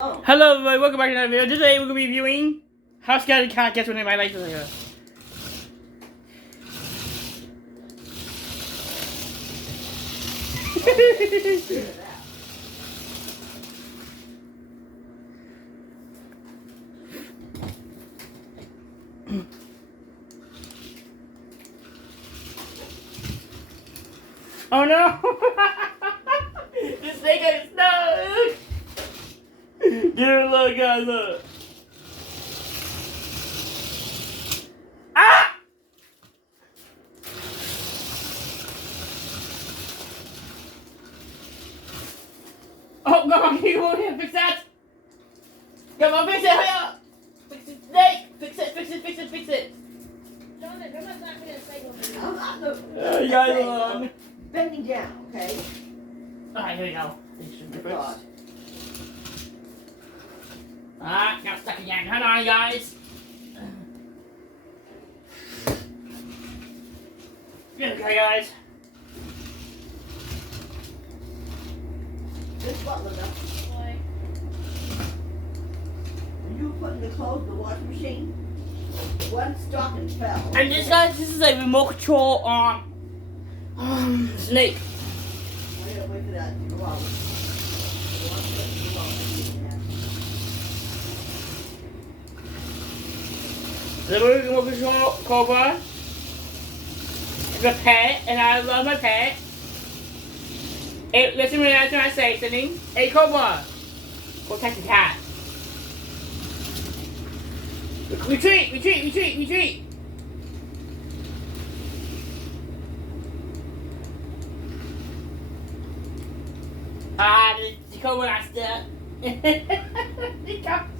Oh. Hello everybody, welcome back to another video. Today we're going to be reviewing How Scared Cat Gets When They Like This. Oh no! The snake on his nose! Give it a look, guys, look. Ah! Oh, come on, you want to fix that? Come on, fix it, hurry up! Fix the snake! Fix it, fix it, fix it, fix it! Jonathan, I'm not going to say what You guys are on. Bending down, okay? Alright, here we go. God. Ah, got stuck again. Hold on, guys. Okay, guys. This what, Linda? When you were putting the clothes in the washing machine, one stocking fell. And this, guys, this is a remote control snake. Wait for that to go out. The remote control cobra. It's a pet, and I love my pet. Hey, listen to me when I say something. Hey, cobra, go catch the cat. Retreat, retreat, retreat, retreat. Ah, the cobra not stuck. He comes.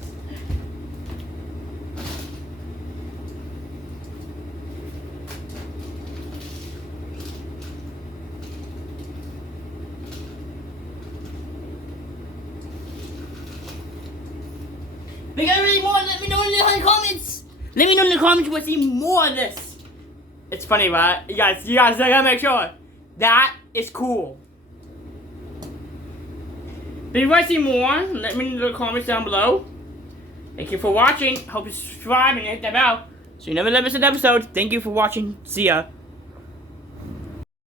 We got really more. Let me know in the comments. Let me know in the comments if you want to see more of this. It's funny, right? You guys gotta make sure that is cool. If you want to see more, let me know in the comments down below. Thank you for watching. Hope you subscribe and hit that bell so you never miss an episode. Thank you for watching. See ya.